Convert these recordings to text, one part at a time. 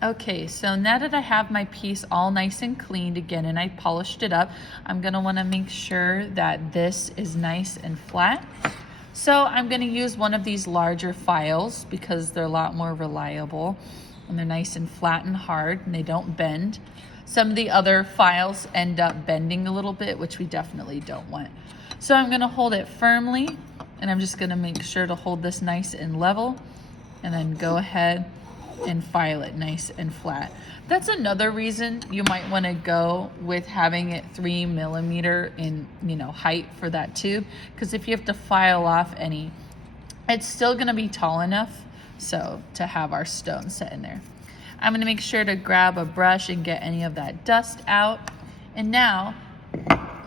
Okay, so now that I have my piece all nice and cleaned again and I polished it up, I'm gonna wanna make sure that this is nice and flat. So I'm gonna use one of these larger files because they're a lot more reliable and they're nice and flat and hard and they don't bend. Some of the other files end up bending a little bit, which we definitely don't want. So I'm gonna hold it firmly and I'm just gonna make sure to hold this nice and level and then go ahead and file it nice and flat. That's another reason you might want to go with having it 3 millimeter in height for that tube, because if you have to file off any, it's still going to be tall enough so to have our stone set in there. I'm going to make sure to grab a brush and get any of that dust out. And now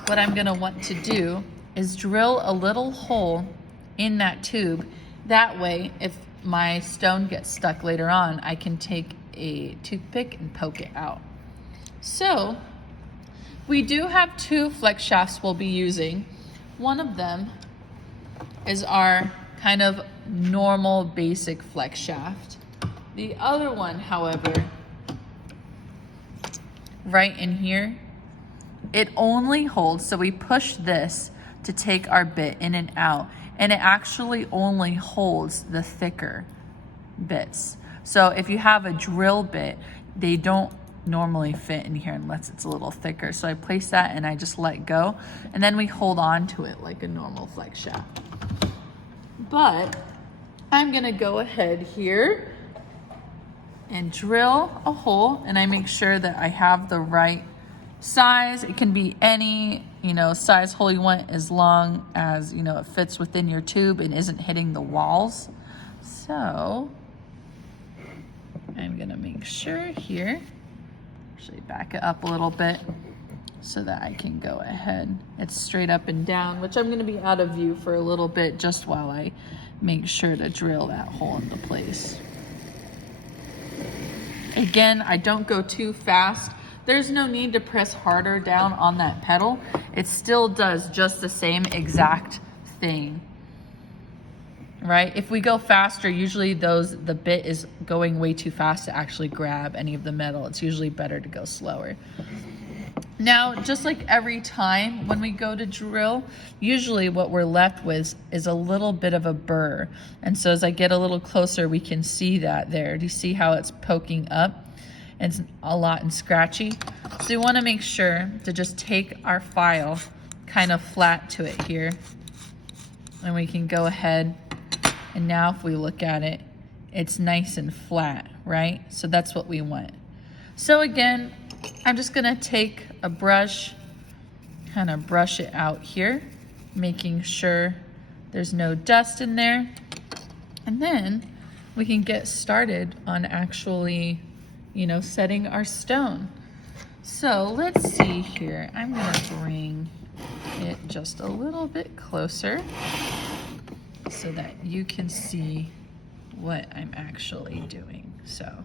what I'm going to want to do is drill a little hole in that tube. That way, if my stone gets stuck later on, I can take a toothpick and poke it out. So we do have 2 flex shafts we'll be using. One of them is our kind of normal basic flex shaft. The other one, however, right in here, it only holds, so we push this to take our bit in and out, and it actually only holds the thicker bits. So if you have a drill bit, they don't normally fit in here unless it's a little thicker. So I place that and I just let go, and then we hold on to it like a normal flex shaft. But I'm gonna go ahead here and drill a hole, and I make sure that I have the right size. It can be any size hole you want, as long as it fits within your tube and isn't hitting the walls. So I'm gonna make sure here, actually back it up a little bit so that I can go ahead. It's straight up and down, which I'm gonna be out of view for a little bit just while I make sure to drill that hole into place. Again, I don't go too fast. There's no need to press harder down on that pedal. It still does just the same exact thing, right? If we go faster, usually the bit is going way too fast to actually grab any of the metal. It's usually better to go slower. Now, just like every time when we go to drill, usually what we're left with is a little bit of a burr. And so as I get a little closer, we can see that there. Do you see how it's poking up? It's a lot and scratchy. So we want to make sure to just take our file kind of flat to it here. And we can go ahead, and now if we look at it, it's nice and flat, right? So that's what we want. So again, I'm just gonna take a brush, kind of brush it out here, making sure there's no dust in there. And then we can get started on actually setting our stone. So let's see here. I'm gonna bring it just a little bit closer so that you can see what I'm actually doing. So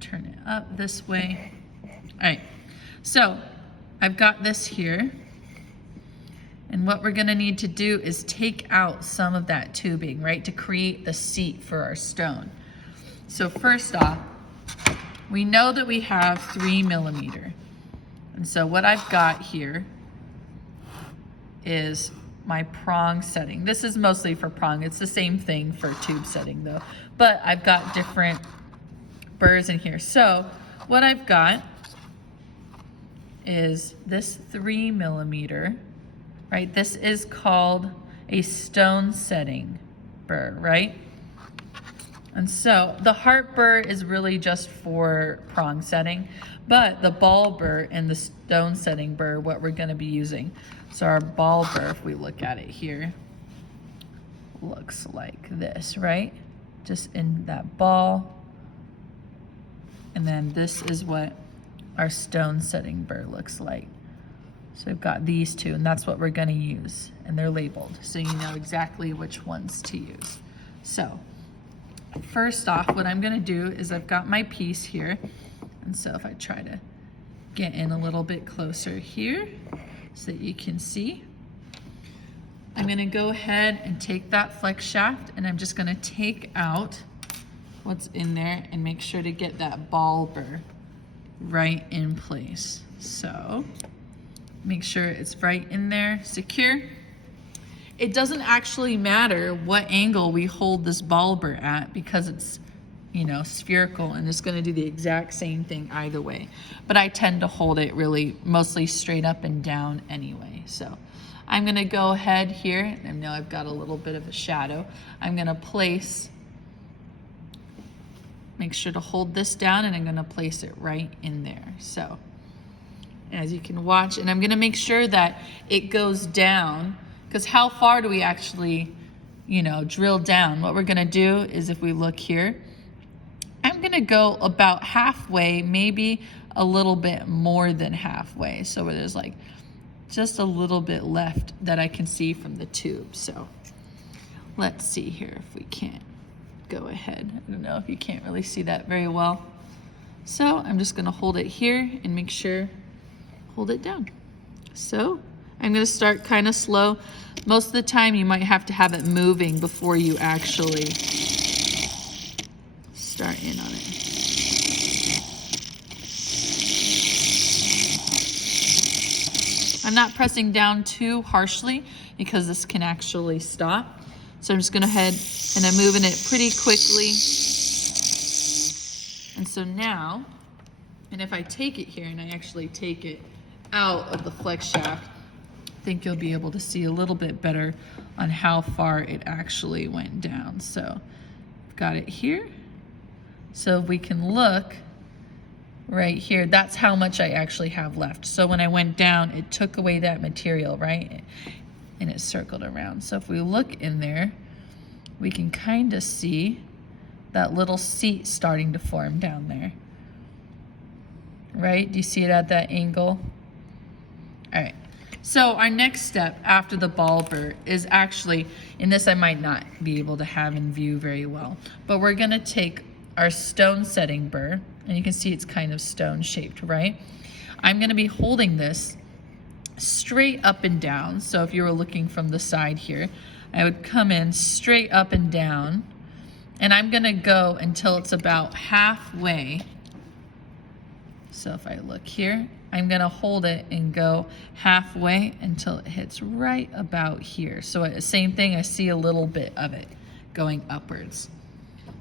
turn it up this way. All right, so I've got this here. And what we're gonna need to do is take out some of that tubing, right, to create the seat for our stone. So first off, we know that we have 3 millimeter. And so what I've got here is my prong setting. This is mostly for prong. It's the same thing for tube setting though, but I've got different burrs in here. So what I've got is this 3 millimeter, right? This is called a stone setting burr, right? And so the heart burr is really just for prong setting, but the ball burr and the stone setting burr, what we're gonna be using. So our ball burr, if we look at it here, looks like this, right? Just in that ball. And then this is what our stone setting burr looks like. So we've got these two, and that's what we're gonna use. And they're labeled, so you know exactly which ones to use. So first off, what I'm gonna do is I've got my piece here. And so if I try to get in a little bit closer here so that you can see, I'm gonna go ahead and take that flex shaft and I'm just gonna take out what's in there and make sure to get that ball burr right in place. So make sure it's right in there, secure. It doesn't actually matter what angle we hold this ball burr at because it's, you know, spherical and it's going to do the exact same thing either way. But I tend to hold it really mostly straight up and down anyway. So I'm going to go ahead here. I know I've got a little bit of a shadow. I'm going to place, make sure to hold this down, and I'm going to place it right in there. So as you can watch, and I'm going to make sure that it goes down, because how far do we actually, you know, drill down? What we're going to do is, if we look here, I'm going to go about halfway, maybe a little bit more than halfway. So where there's like just a little bit left that I can see from the tube. So let's see here if we can't go ahead. I don't know if you can't really see that very well. So I'm just going to hold it here and make sure, hold it down. So I'm going to start kind of slow. Most of the time you might have to have it moving before you actually start in on it. I'm not pressing down too harshly because this can actually stop. So I'm just going to head and I'm moving it pretty quickly. And so now, and if I take it here and I actually take it out of the flex shaft, I think you'll be able to see a little bit better on how far it actually went down. So I've got it here. So we can look right here, that's how much I actually have left. So when I went down, it took away that material, right? And it circled around. So if we look in there, we can kind of see that little seat starting to form down there. Right? Do you see it at that angle? All right. So our next step after the ball burr is actually, and this I might not be able to have in view very well, but we're gonna take our stone setting burr, and you can see it's kind of stone shaped, right? I'm gonna be holding this straight up and down. So if you were looking from the side here, I would come in straight up and down, and I'm gonna go until it's about halfway. So if I look here, I'm gonna hold it and go halfway until it hits right about here. So same thing, I see a little bit of it going upwards.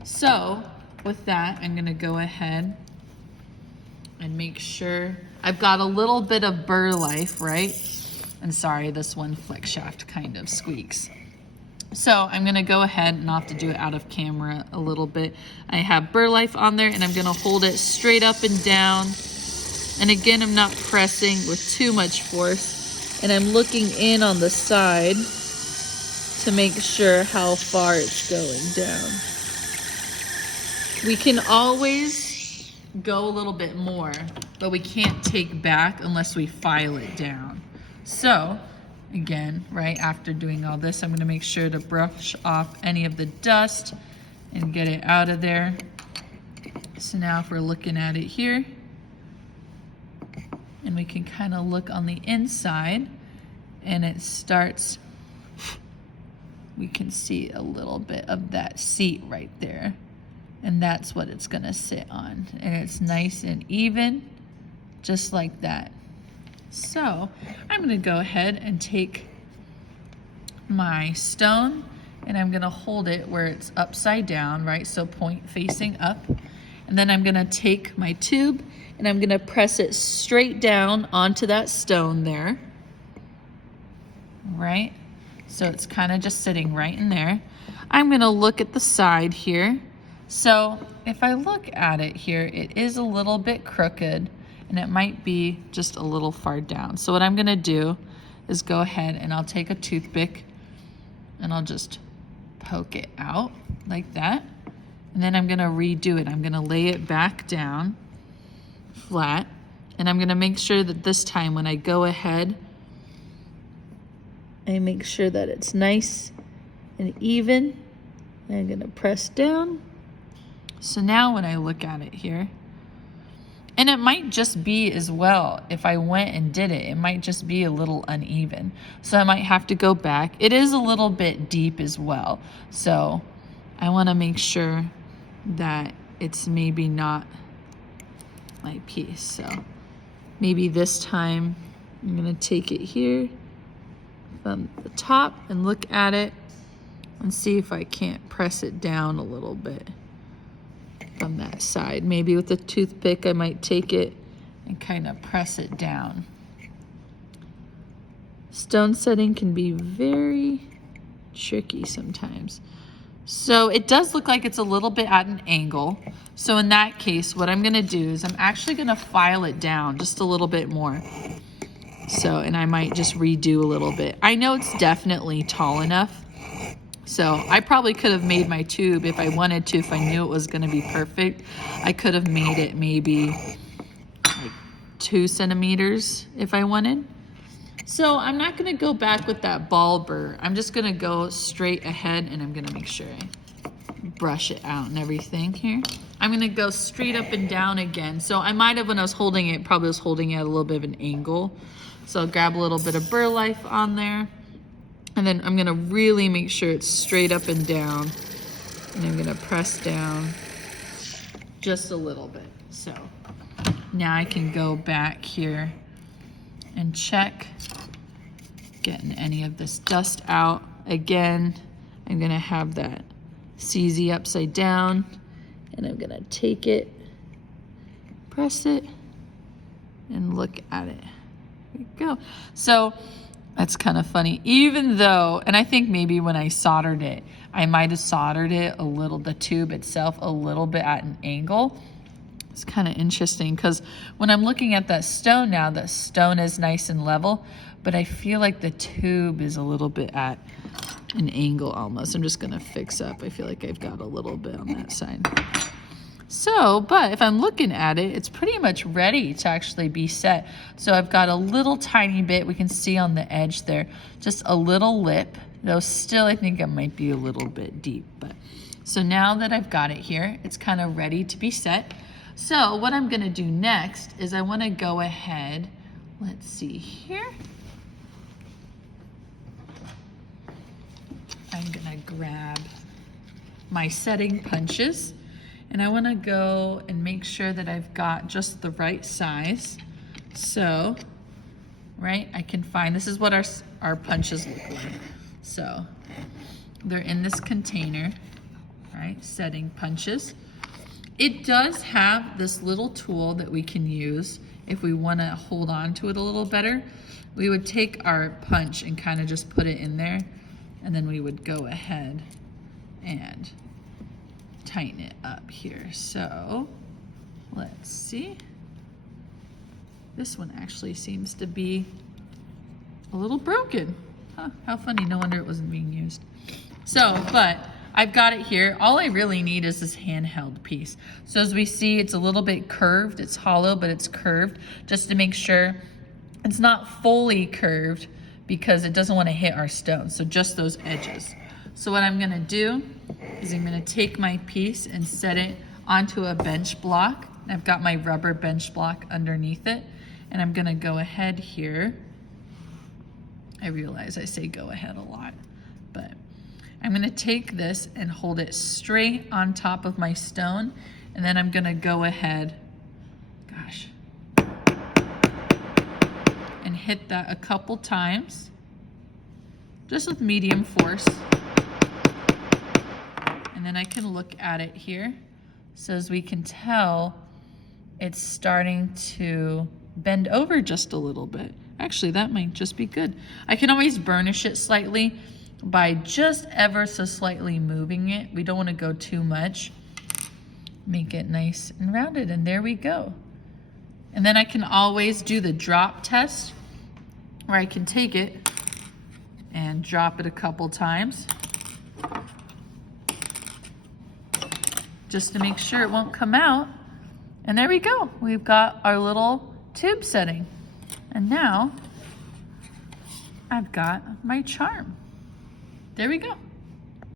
So with that, I'm gonna go ahead and make sure I've got a little bit of burr life, right? And sorry, this one flex shaft kind of squeaks. So I'm gonna go ahead, and I'll have to do it out of camera a little bit. I have burr life on there, and I'm gonna hold it straight up and down. And again, I'm not pressing with too much force, and I'm looking in on the side to make sure how far it's going down. We can always go a little bit more, but we can't take back unless we file it down. So again, right after doing all this, I'm going to make sure to brush off any of the dust and get it out of there. So now if we're looking at it here, and we can kind of look on the inside, and it starts, we can see a little bit of that seat right there. And that's what it's gonna sit on. And it's nice and even, just like that. So I'm gonna go ahead and take my stone, and I'm gonna hold it where it's upside down, right? So point facing up. And then I'm gonna take my tube and I'm gonna press it straight down onto that stone there, right? So it's kind of just sitting right in there. I'm gonna look at the side here. So if I look at it here, it is a little bit crooked, and it might be just a little far down. So what I'm gonna do is go ahead and I'll take a toothpick and I'll just poke it out like that. And then I'm gonna redo it. I'm gonna lay it back down flat, and I'm gonna make sure that this time when I go ahead, I make sure that it's nice and even. I'm gonna press down. So now when I look at it here, and it might just be as well, if I went and did it, it might just be a little uneven. So I might have to go back. It is a little bit deep as well. So I wanna make sure that it's maybe not my piece. So maybe this time I'm gonna take it here from the top and look at it and see if I can't press it down a little bit from that side. Maybe with a toothpick I might take it and kind of press it down. Stone setting can be very tricky sometimes. So it does look like it's a little bit at an angle. So in that case, what I'm gonna do is I'm actually gonna file it down just a little bit more. So, and I might just redo a little bit. I know it's definitely tall enough. So I probably could have made my tube if I wanted to, if I knew it was gonna be perfect. I could have made it maybe like 2 centimeters if I wanted. So I'm not gonna go back with that ball burr. I'm just gonna go straight ahead, and I'm gonna make sure I brush it out and everything here. I'm gonna go straight up and down again. So I might have, when I was holding it, probably was holding it at a little bit of an angle. So I'll grab a little bit of burr life on there, and then I'm gonna really make sure it's straight up and down, and I'm gonna press down just a little bit. So now I can go back here and check, getting any of this dust out. Again, I'm gonna have that CZ upside down, and I'm gonna take it, press it, and look at it. There we go. So that's kind of funny, even though, and I think maybe when I soldered it, I might have soldered it a little, the tube itself, a little bit at an angle. It's kind of interesting because when I'm looking at that stone now, the stone is nice and level, but I feel like the tube is a little bit at an angle almost. I'm just gonna fix up. I feel like I've got a little bit on that side. So, but if I'm looking at it, it's pretty much ready to actually be set. So I've got a little tiny bit, we can see on the edge there, just a little lip, though still I think it might be a little bit deep. But so now that I've got it here, it's kind of ready to be set. So what I'm gonna do next is I wanna go ahead, let's see here. I'm gonna grab my setting punches, and I wanna go and make sure that I've got just the right size. So, right, I can find, this is what our punches look like. So they're in this container, right, setting punches. It does have this little tool that we can use if we want to hold on to it a little better. We would take our punch and kind of just put it in there, and then we would go ahead and tighten it up here. So let's see. This one actually seems to be a little broken. Huh, how funny, no wonder it wasn't being used. So, but I've got it here. All I really need is this handheld piece. So as we see, it's a little bit curved. It's hollow, but it's curved, just to make sure it's not fully curved because it doesn't want to hit our stone. So just those edges. So what I'm gonna do is I'm gonna take my piece and set it onto a bench block. I've got my rubber bench block underneath it, and I'm gonna go ahead here. I realize I say go ahead a lot, but I'm gonna take this and hold it straight on top of my stone, and then I'm gonna go ahead, gosh, and hit that a couple times, just with medium force. And then I can look at it here. So as we can tell, it's starting to bend over just a little bit. Actually, that might just be good. I can always burnish it slightly by just ever so slightly moving it. We don't want to go too much. Make it nice and rounded, and there we go. And then I can always do the drop test, where I can take it and drop it a couple times, just to make sure it won't come out. And there we go. We've got our little tube setting. And now I've got my charm. There we go.